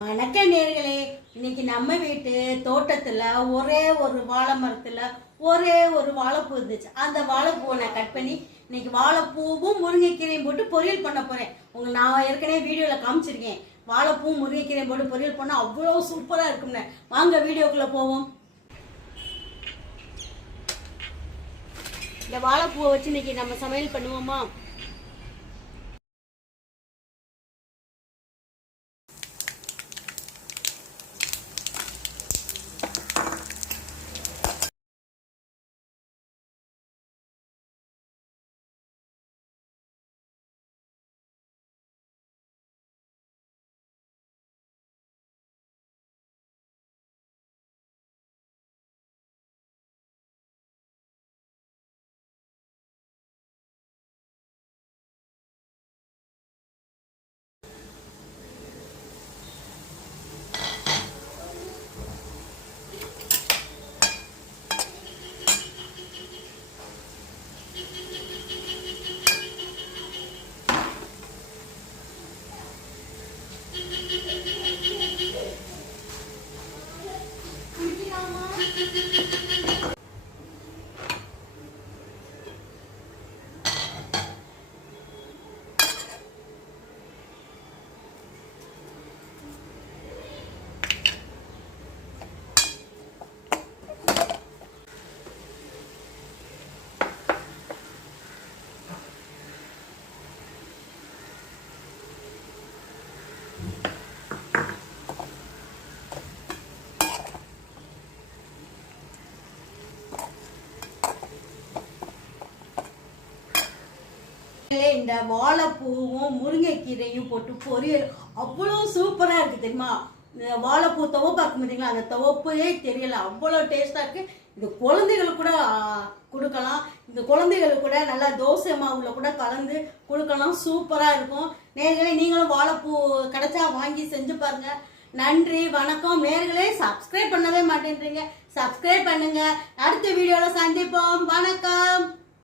வணக்கம் நேர்களே. இன்னைக்கு நம்ம வீட்டு தோட்டத்துல ஒரே ஒரு வாழை மரத்துல ஒரே ஒரு வாழைப்பூ இருந்துச்சு. அந்த வாழைப்பூவை நான் கட் பண்ணி இன்னைக்கு வாழைப்பூவும் முருங்கைக்கீரையும் போட்டு பொரியல் பண்ண போறேன். உங்களுக்கு நான் ஏற்கனவே வீடியோல காமிச்சிருக்கேன். வாழைப்பூ முருங்கைக்கீரையும் போட்டு பொரியல் பண்ணா அவ்வளவு சூப்பரா இருக்கும்னு. வாங்க வீடியோக்குள்ள போவோம். இந்த வாழைப்பூவை வச்சு இன்னைக்கு நம்ம சமையல் பண்ணுவோமா? இந்த வாழைப்பூவும் முருங்கைக்கீரையும் போட்டு பொரியல் அவ்வளோ சூப்பராக இருக்குது தெரியுமா? இந்த வாழைப்பூ துவப்பா இருக்கு பார்த்தீங்களா, அந்த துவப்பே தெரியல, அவ்வளோ டேஸ்டாக இருக்குது. இந்த குழந்தைகளுக்கு கூட கொடுக்கலாம். இந்த குழந்தைகளுக்கு கூட நல்லா தோசை மாவுல கூட கலந்து கொடுக்கலாம். சூப்பராக இருக்கும். நேர்களே, நீங்களும் வாழைப்பூ கிடைச்சா வாங்கி செஞ்சு பாருங்க. நன்றி, வணக்கம். நேர்களே, சப்ஸ்கிரைப் பண்ணவே மாட்டேன்றீங்க, சப்ஸ்கிரைப் பண்ணுங்க. அடுத்த வீடியோல சந்திப்போம். வணக்கம்.